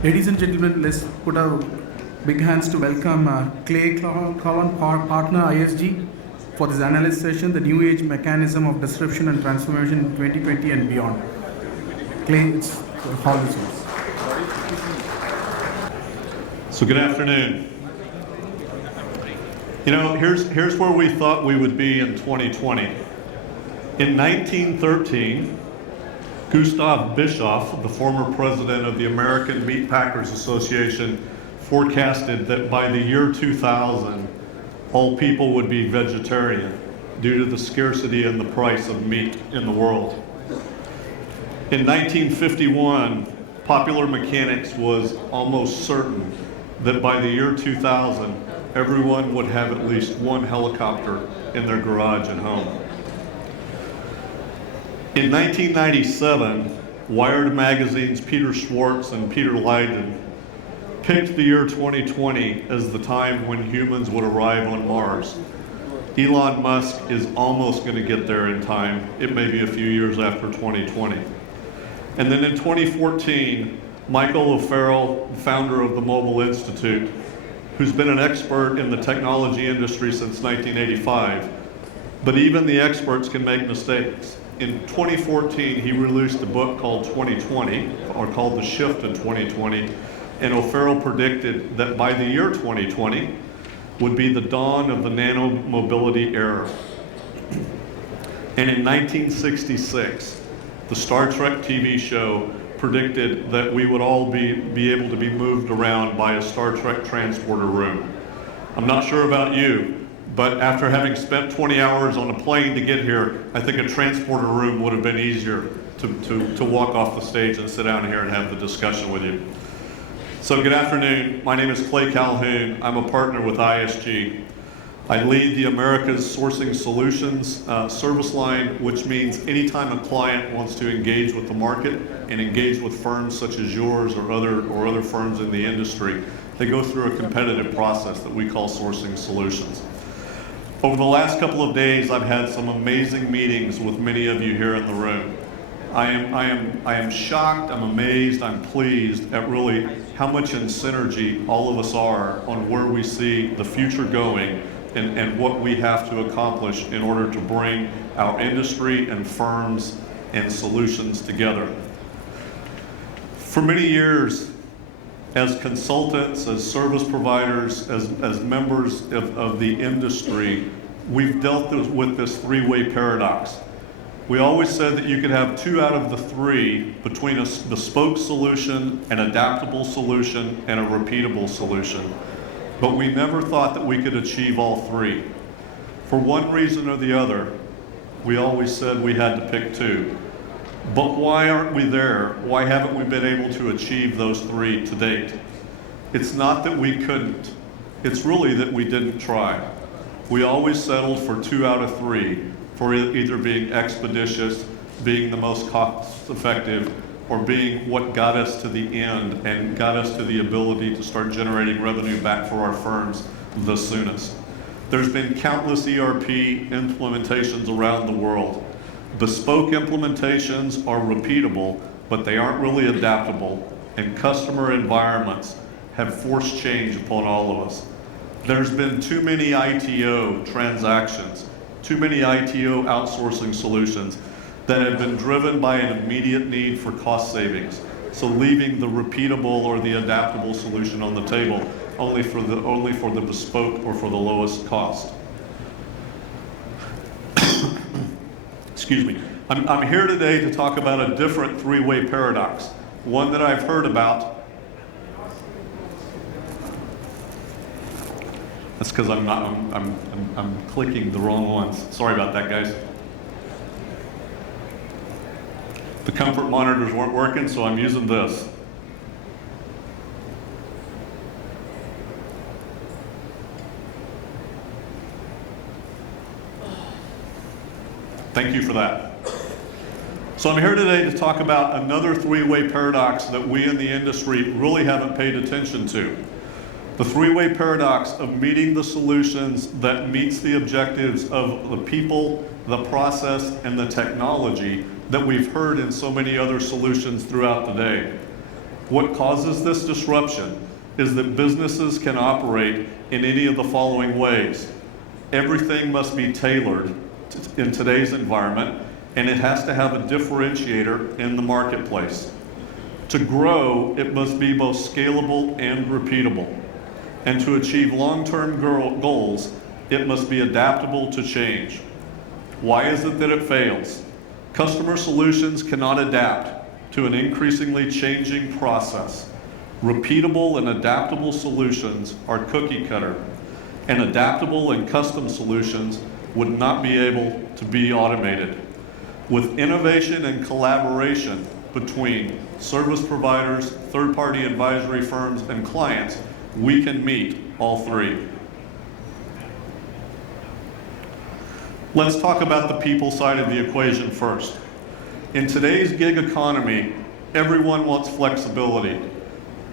Ladies and gentlemen, let's put our big hands to welcome Clay Cowan, partner ISG, for this analyst session, the new age mechanism of disruption and transformation in 2020 and beyond. Clay, it's the hall is yours. So good afternoon. You know, here's where we thought we would be in 2020. In 1913, Gustav Bischoff, the former president of the American Meat Packers Association, forecasted that by the year 2000, all people would be vegetarian due to the scarcity and the price of meat in the world. In 1951, Popular Mechanics was almost certain that by the year 2000, everyone would have at least one helicopter in their garage at home. In 1997, Wired Magazine's Peter Schwartz and Peter Leiden picked the year 2020 as the time when humans would arrive on Mars. Elon Musk is almost going to get there in time. It may be a few years after 2020. And then in 2014, Michael O'Farrell, founder of the Mobile Institute, who's been an expert in the technology industry since 1985, but even the experts can make mistakes. In 2014, he released a book called 2020, or called The Shift in 2020, and O'Farrell predicted that by the year 2020 would be the dawn of the nano-mobility era. And in 1966, the Star Trek TV show predicted that we would all be able to be moved around by a Star Trek transporter room. I'm not sure about you, but after having spent 20 hours on a plane to get here, I think a transporter room would have been easier to walk off the stage and sit down here and have the discussion with you. So good afternoon. My name is Clay Calhoun. I'm a partner with ISG. I lead the America's Sourcing Solutions service line, which means anytime a client wants to engage with the market and engage with firms such as yours or other firms in the industry, they go through a competitive process that we call Sourcing Solutions. Over the last couple of days, I've had some amazing meetings with many of you here in the room. I am shocked, I'm amazed, I'm pleased at really how much in synergy all of us are on where we see the future going and what we have to accomplish in order to bring our industry and firms and solutions together. For many years, as consultants, as service providers, as members of the industry, we've dealt with this three-way paradox. We always said that you could have 2 out of the 3 between a bespoke solution, an adaptable solution, and a repeatable solution. But we never thought that we could achieve all 3. For one reason or the other, we always said we had to pick 2. But why aren't we there? Why haven't we been able to achieve those 3 to date? It's not that we couldn't. It's really that we didn't try. We always settled for 2 out of 3, for either being expeditious, being the most cost effective, or being what got us to the end and got us to the ability to start generating revenue back for our firms the soonest. There's been countless ERP implementations around the world. Bespoke implementations are repeatable, but they aren't really adaptable, and customer environments have forced change upon all of us. There's been too many ITO transactions, too many ITO outsourcing solutions that have been driven by an immediate need for cost savings. So leaving the repeatable or the adaptable solution on the table only for the bespoke or for the lowest cost. Excuse me. I'm here today to talk about a different three-way paradox, one that I've heard about. That's because I'm clicking the wrong ones. Sorry about that, guys. The comfort monitors weren't working, so I'm using this. Thank you for that. So I'm here today to talk about another three-way paradox that we in the industry really haven't paid attention to. The three-way paradox of meeting the solutions that meets the objectives of the people, the process, and the technology that we've heard in so many other solutions throughout the day. What causes this disruption is that businesses can operate in any of the following ways. Everything must be tailored in today's environment, and it has to have a differentiator in the marketplace. To grow, it must be both scalable and repeatable. And to achieve long-term goals, it must be adaptable to change. Why is it that it fails? Customer solutions cannot adapt to an increasingly changing process. Repeatable and adaptable solutions are cookie cutter, and adaptable and custom solutions would not be able to be automated. With innovation and collaboration between service providers, third-party advisory firms, and clients, we can meet all three. Let's talk about the people side of the equation first. In today's gig economy, everyone wants flexibility.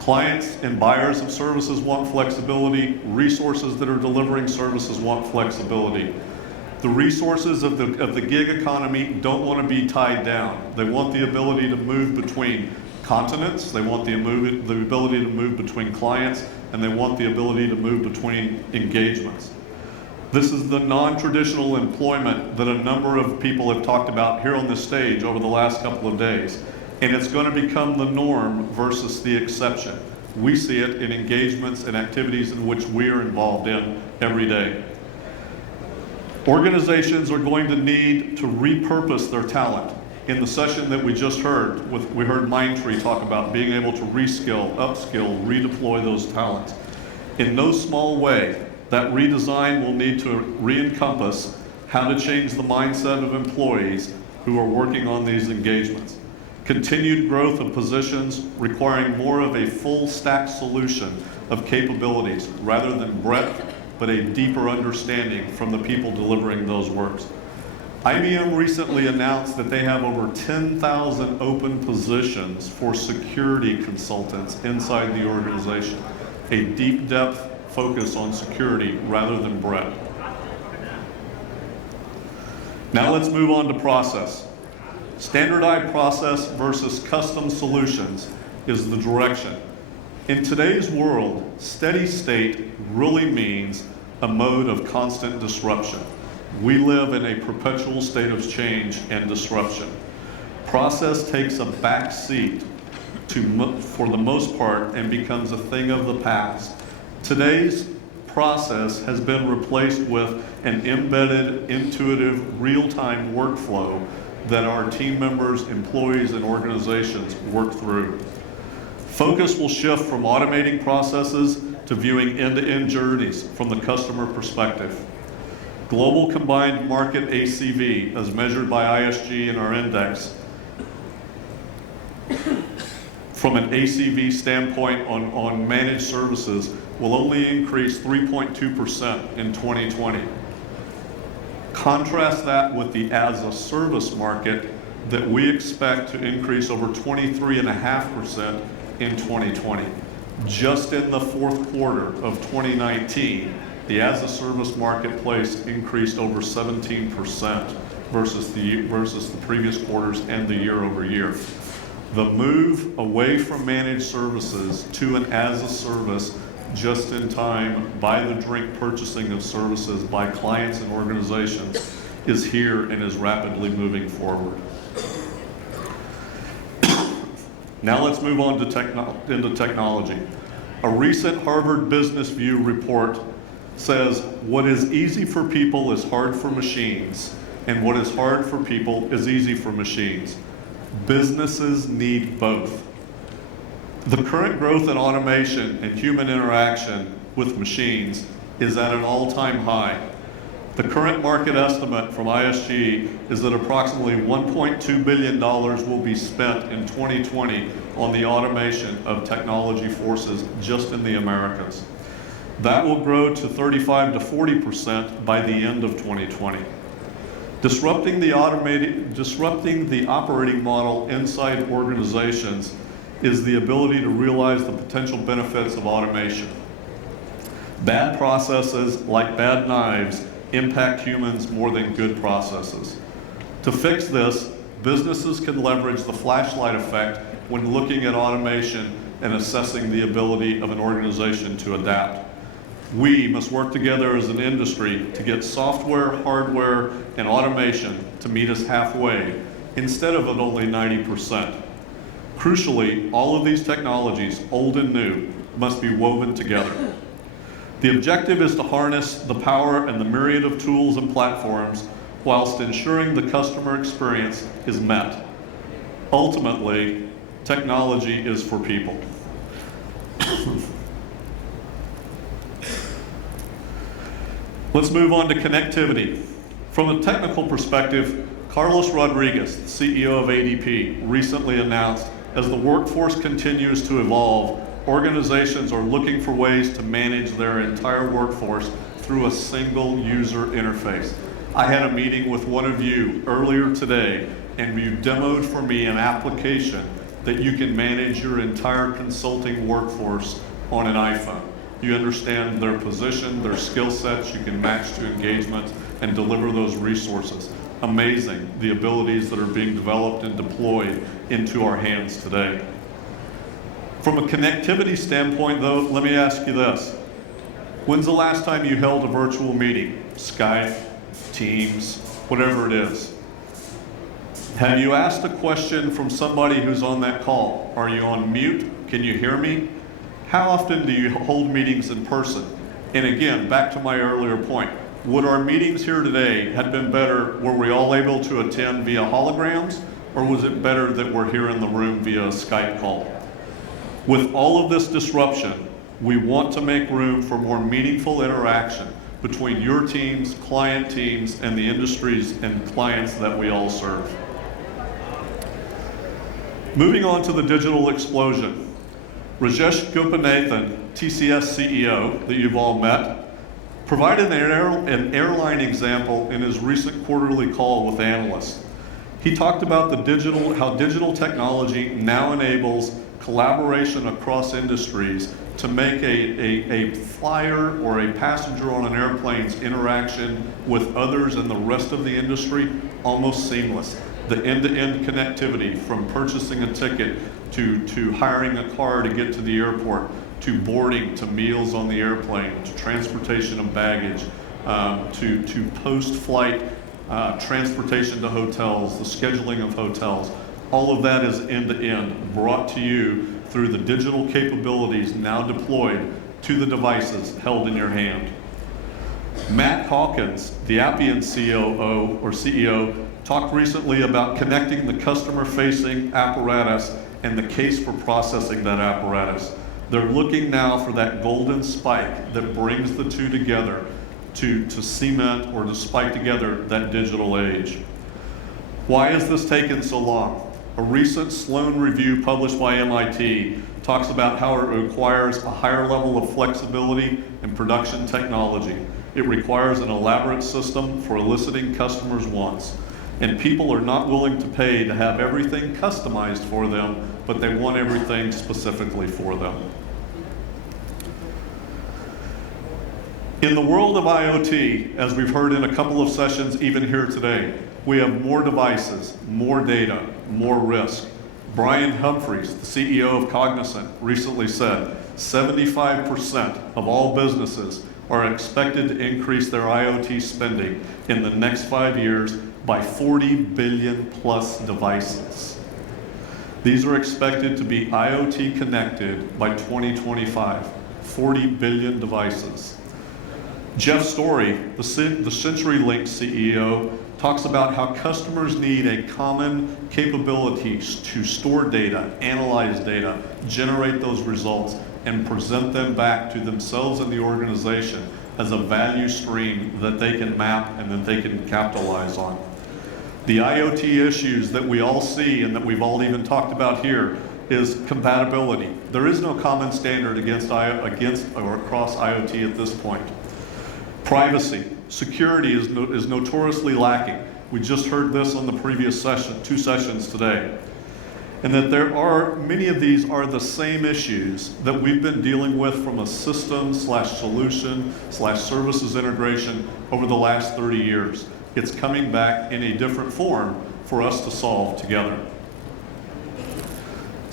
Clients and buyers of services want flexibility. Resources that are delivering services want flexibility. The resources of the gig economy don't want to be tied down. They want the ability to move between continents. They want the ability to move between clients, and they want the ability to move between engagements. This is the non-traditional employment that a number of people have talked about here on this stage over the last couple of days. And it's going to become the norm versus the exception. We see it in engagements and activities in which we are involved in every day. Organizations are going to need to repurpose their talent. In the session that we just heard, we heard Mindtree talk about being able to reskill, upskill, redeploy those talents. In no small way, that redesign will need to re-encompass how to change the mindset of employees who are working on these engagements. Continued growth of positions requiring more of a full stack solution of capabilities rather than breadth, but a deeper understanding from the people delivering those works. IBM recently announced that they have over 10,000 open positions for security consultants inside the organization. A deep depth focus on security rather than breadth. Now let's move on to process. Standardized process versus custom solutions is the direction. In today's world, steady state really means a mode of constant disruption. We live in a perpetual state of change and disruption. Process takes a back seat for the most part and becomes a thing of the past. Today's process has been replaced with an embedded, intuitive, real-time workflow that our team members, employees, and organizations work through. Focus will shift from automating processes to viewing end-to-end journeys from the customer perspective. Global combined market ACV, as measured by ISG in our index, from an ACV standpoint on managed services, will only increase 3.2% in 2020. Contrast that with the as-a-service market that we expect to increase over 23.5% in 2020. Just in the fourth quarter of 2019, the as-a-service marketplace increased over 17% versus the previous quarters and the year over year. The move away from managed services to an as-a-service, just-in-time, by-the-drink purchasing of services by clients and organizations is here and is rapidly moving forward. Now let's move on to into technology. A recent Harvard Business Review report says, what is easy for people is hard for machines, and what is hard for people is easy for machines. Businesses need both. The current growth in automation and human interaction with machines is at an all-time high. The current market estimate from ISG is that approximately $1.2 billion will be spent in 2020 on the automation of technology forces just in the Americas. That will grow to 35 to 40% by the end of 2020. Disrupting the operating model inside organizations is the ability to realize the potential benefits of automation. Bad processes, like bad knives, impact humans more than good processes. To fix this, businesses can leverage the flashlight effect when looking at automation and assessing the ability of an organization to adapt. We must work together as an industry to get software, hardware, and automation to meet us halfway instead of at only 90%. Crucially, all of these technologies, old and new, must be woven together. The objective is to harness the power and the myriad of tools and platforms whilst ensuring the customer experience is met. Ultimately, technology is for people. Let's move on to connectivity. From a technical perspective, Carlos Rodriguez, the CEO of ADP, recently announced, as the workforce continues to evolve, organizations are looking for ways to manage their entire workforce through a single user interface. I had a meeting with one of you earlier today, and you demoed for me an application that you can manage your entire consulting workforce on an iPhone. You understand their position, their skill sets, you can match to engagements and deliver those resources. Amazing, the abilities that are being developed and deployed into our hands today. From a connectivity standpoint though, let me ask you this. When's the last time you held a virtual meeting? Skype, Teams, whatever it is. Have you asked a question from somebody who's on that call? Are you on mute? Can you hear me? How often do you hold meetings in person? And again, back to my earlier point, would our meetings here today have been better, were we all able to attend via holograms, or was it better that we're here in the room via a Skype call? With all of this disruption, we want to make room for more meaningful interaction between your teams, client teams, and the industries and clients that we all serve. Moving on to the digital explosion. Rajesh Gopinathan, TCS CEO that you've all met, provided an airline example in his recent quarterly call with Analyst. He talked about how digital technology now enables collaboration across industries to make a flyer or a passenger on an airplane's interaction with others and the rest of the industry almost seamless. The end-to-end connectivity from purchasing a ticket to hiring a car to get to the airport, to boarding, to meals on the airplane, to transportation of baggage, to post-flight transportation to hotels, the scheduling of hotels. All of that is end-to-end, brought to you through the digital capabilities now deployed to the devices held in your hand. Matt Hawkins, the Appian CEO, talked recently about connecting the customer-facing apparatus and the case for processing that apparatus. They're looking now for that golden spike that brings the two together to cement or to spike together that digital age. Why has this taken so long? A recent Sloan review published by MIT talks about how it requires a higher level of flexibility in production technology. It requires an elaborate system for eliciting customers' wants. And people are not willing to pay to have everything customized for them, but they want everything specifically for them. In the world of IoT, as we've heard in a couple of sessions even here today, we have more devices, more data, more risk. Brian Humphreys, the CEO of Cognizant, recently said 75% of all businesses are expected to increase their IoT spending in the next 5 years by 40 billion plus devices. These are expected to be IoT connected by 2025, 40 billion devices. Jeff Story, the CenturyLink CEO, talks about how customers need a common capability to store data, analyze data, generate those results, and present them back to themselves and the organization as a value stream that they can map and that they can capitalize on. The IoT issues that we all see and that we've all even talked about here is compatibility. There is no common standard against or across IoT at this point. Privacy, security is notoriously lacking. We just heard this on the previous session, 2 sessions today. And that many of these are the same issues that we've been dealing with from a system/solution/services integration over the last 30 years. It's coming back in a different form for us to solve together.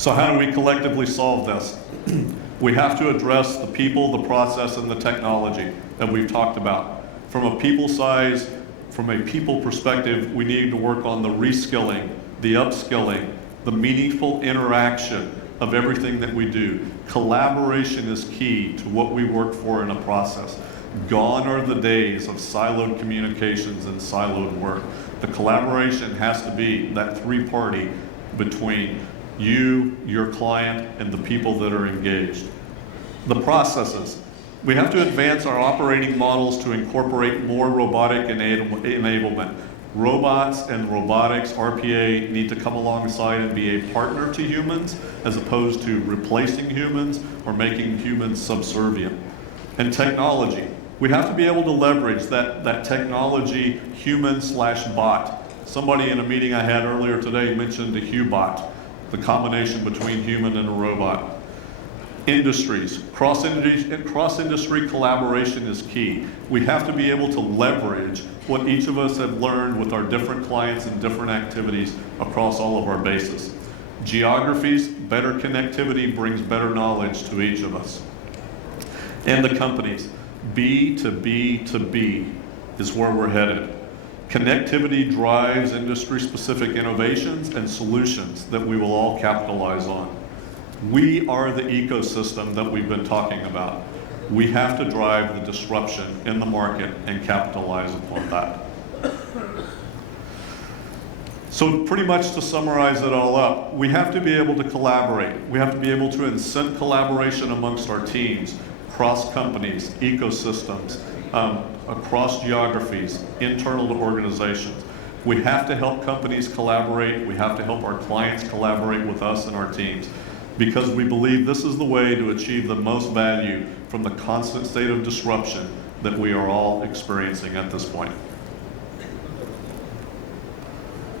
So how do we collectively solve this? We have to address the people, the process, and the technology that we've talked about. From a people perspective, we need to work on the reskilling, the upskilling, the meaningful interaction of everything that we do. Collaboration is key to what we work for in a process. Gone are the days of siloed communications and siloed work. The collaboration has to be that three-party between you, your client, and the people that are engaged. The processes. We have to advance our operating models to incorporate more robotic enablement. Robots and robotics, RPA, need to come alongside and be a partner to humans as opposed to replacing humans or making humans subservient. And technology. We have to be able to leverage that technology human/bot. Somebody in a meeting I had earlier today mentioned a Hubot, the combination between human and a robot. Industries, cross-industry collaboration is key. We have to be able to leverage what each of us have learned with our different clients and different activities across all of our bases. Geographies, better connectivity brings better knowledge to each of us. And the companies, B to B to B is where we're headed. Connectivity drives industry-specific innovations and solutions that we will all capitalize on. We are the ecosystem that we've been talking about. We have to drive the disruption in the market and capitalize upon that. So pretty much to summarize it all up, we have to be able to collaborate. We have to be able to incent collaboration amongst our teams, across companies, ecosystems, across geographies, internal to organizations. We have to help companies collaborate. We have to help our clients collaborate with us and our teams, because we believe this is the way to achieve the most value from the constant state of disruption that we are all experiencing at this point.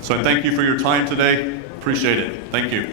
So I thank you for your time today. Appreciate it. Thank you.